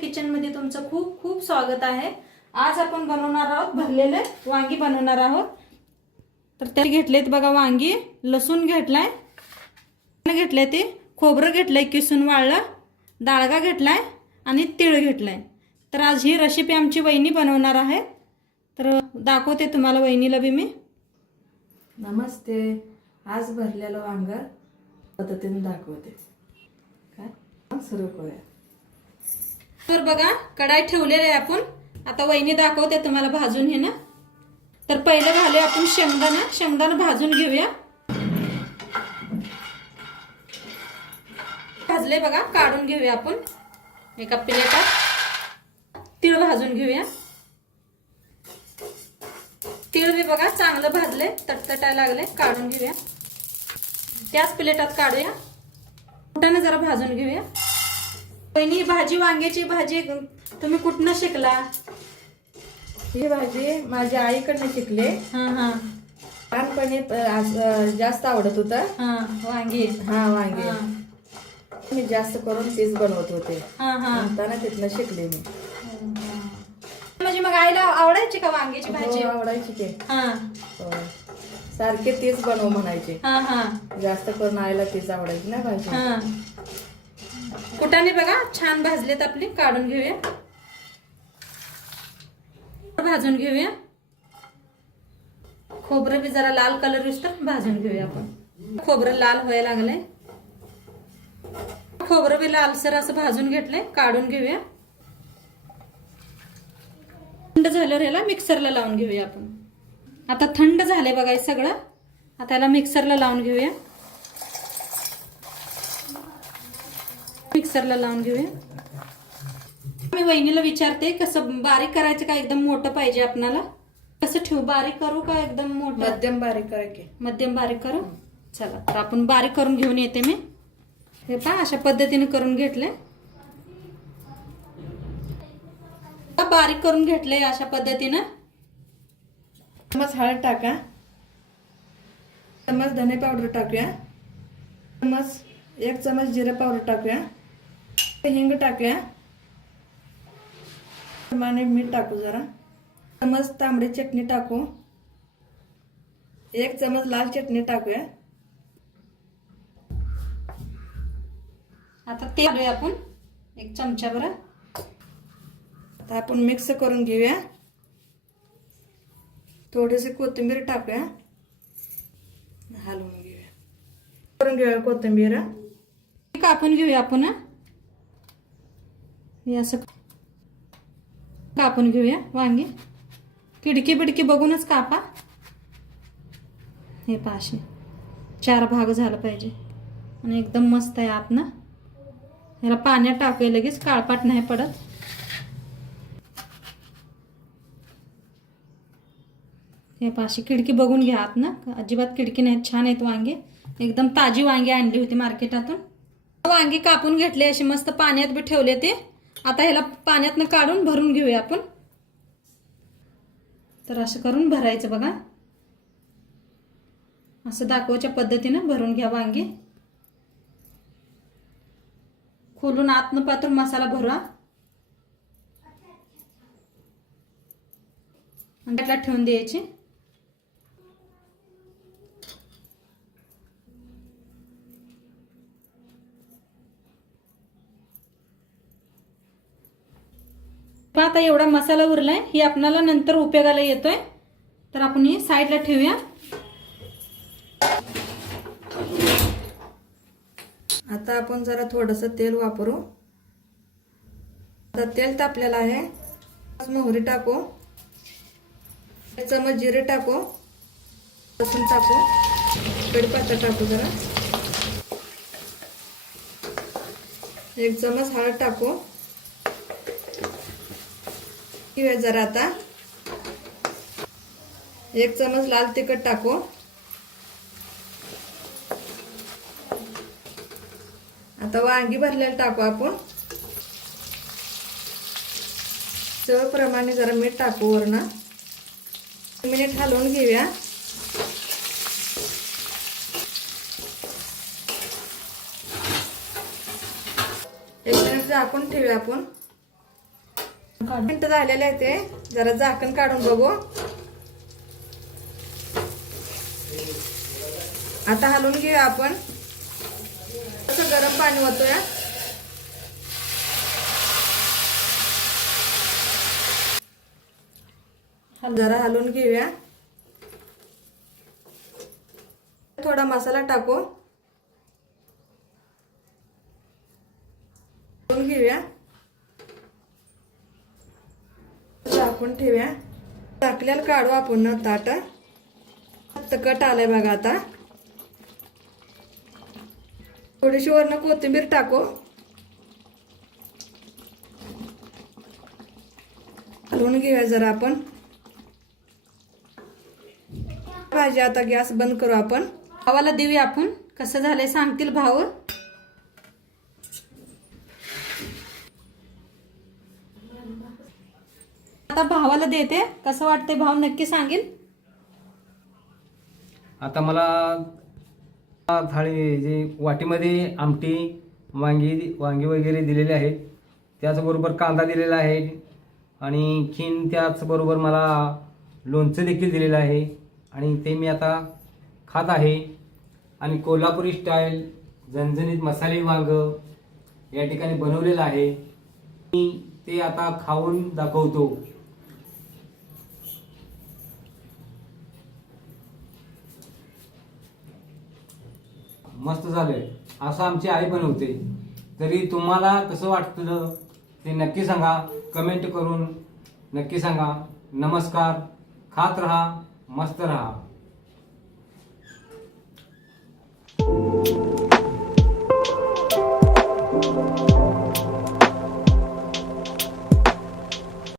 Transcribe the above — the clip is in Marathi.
किचनमध्ये तुमचं खूप खूप स्वागत आहे। आज आपण बनवणार आहोत भरलेले वांगी बनवणार आहोत। तर ते घेतलेत बघा वांगी, लसूण घेतलाय, घेतले ते खोबरं घेतलंय किसून वाळलं, डाळगा घेतलाय आणि तीळ घेतलाय। तर आज ही रेसिपी आमची वहिनी बनवणार आहे। तर दाखवते तुम्हाला वहिनीला बी मी। नमस्ते। आज भरलेलं वांग पद्धतीने दाखवते। काय सुरू करूया। तर बघा कढाई ठेवलेली आहे आपण। आता वहिनी दाखवते तुम्हाला भाजून हे ना। तर पहिले घालूया आपण शेंगदाणा भाजून घेऊया। भाजले बघा, काढून घेऊया आपण एका प्लेटात। तीळ भाजून घेऊया। तीळ बी बघा चांगलं भाजले, तटतटायला लागले, काढून घेऊया। त्याच प्लेटात काढूया। कुटाने जरा भाजून घेऊया। वहिनी भाजी, वांग्याची भाजी तुम्ही कुठनं शिकला? ही भाजी माझ्या आईकडनं शिकले। लहानपणी जास्त आवडत होतं। वांगी वांगी मी जास्त करून तीच बनवत होते। म्हणताना तिथनं शिकले मी। म्हणजे मग आईला आवडायची का वांग्याची भाजी? आवडायची की। सारखे तीच बनव म्हणायचे। जास्त करून आईला तीच आवडायची ना भाजी। कुटाने बघा छान भाजलेत आपली, काढून घेऊया। भाजून घेऊया। खोबरं बी जरा लाल कलर दिसतं, भाजून घेऊया आपण। खोबरं लाल व्हायला लागलंय। खोबरं बी लालसर असं भाजून घेतलंय, काढून घेऊया। थंड झाल्यावर याला मिक्सरला लावून घेऊया आपण। आता थंड झाले बघा हे सगळं। आता याला मिक्सरला लावून घेऊया। मिक्सरला लावून घेऊया। मी वहिनीला विचारते कसं बारीक करायचं का एकदम मोठं पाहिजे आपल्याला? कसं ठेवू, बारीक करू का एकदम मोठं? मध्यम बारीक करा की। मध्यम बारीक करू। चला तर आपण बारीक करून घेऊन येते मी। हे पहा अशा पद्धतीने करून घेतले, बारीक करून घेतले अशा पद्धतीने। चमच हळद टाका, चमच धने पावडर टाकूया, एक चमच जिरे पावडर टाकूया, हिंग टाकूया, प्रमाणे मीठ टाकू, जरा चमच तांबडी चटणी टाकू, एक चमच लाल चटणी टाकूया। आता ते घालूया आपण एक चमचा भर। आता आपण मिक्स करून घेऊया। थोडीशी कोथिंबीर टाकूया, हलवून घेऊया। करून घेऊया कोथिंबीर, कापून घेऊया आपण। हे असं कापून घेऊया वांगी। खिडकी बिडकी बघूनच कापा। हे पाशे 4 भाग झाला पाहिजे आणि एकदम मस्त आहे आत ना। याला पाण्यात टाकूया, लगेच काळपाट नाही पडत। हे पाशी खिडकी बघून घ्या आत ना, अजिबात खिडकी नाही। छान आहेत वांगे, एकदम ताजी वांगी आणली होती मार्केटातून। वांगी कापून घेतले, अशी मस्त पाण्यात बी ठेवले ते। आता ह्याला पाण्यातनं काढून भरून घेऊया आपण। तर असं करून भरायचं बघा, असं दाखवायच्या पद्धतीनं भरून घ्या वांगी। खोलून आतनं पातून मसाला भरा आणि त्याला ठेवून द्यायची। आता एवढा मसाला उरलाय, ही आपल्याला नंतर उपयोगाला येतोय। तर आपण ही साईडला ठेवूया। आता आपण जरा थोडंसं तेल वापरू। आता तेल तापलेलं आहे, मोहरी टाकू, एक चमच जिरे टाकू, लसूण टाकू, कढीपत्ता टाकू, जरा एक चमच हळद टाकू, जरा आता एक चमच लाल तिखट टाकू, आता वांगी भरलेलं टाकू आपण, चवीप्रमाणे जरा मीठ टाकू, वरनं 1 मिनिट हलवून घेऊया। एक मिनिट झाकून ठेवूया आपण। मिनिटं झालेले आहे ते, जरा झाकण काढून बघू. आता हलवून घेऊया आपण. असं गरम पाणी ओतूया. जरा हलवून घेऊया. थोडा मसाला टाकू. हलवून घेऊया. झाकून ठेवूया. झाकल्याला काढू आपण ताट. कट आलाय बघा आता. थोडीशी वरनं कोथिंबीर टाकू. हलवून घेऊया जरा आपण. भाजी आता गॅस बंद करू आपण. भावाला देऊया आपण. कसं झालंय सांगतील भाव. आता भावाला देते. कसं वाटतंय भाव नक्की सांगेल. आता मला थाळी जे वाटीमध्ये आमटी वांगी वगैरे दिलेले आहेत, त्याचबरोबर कांदा दिलेला आहे आणि खीन, त्याचबरोबर मला लोणचं देखील दिलेलं आहे आणि ते मी आता खात आहे. आणि कोल्हापुरी स्टाईल झणझणीत मसाले वांग या ठिकाणी बनवलेलं आहे. मी ते आता खाऊन दाखवतो. मस्त झालंय. असं आमची आई बनवते. तरी तुम्हाला कसं वाटतं ते नक्की सांगा. कमेंट करून नक्की सांगा. नमस्कार. खात रहा, मस्त रहा.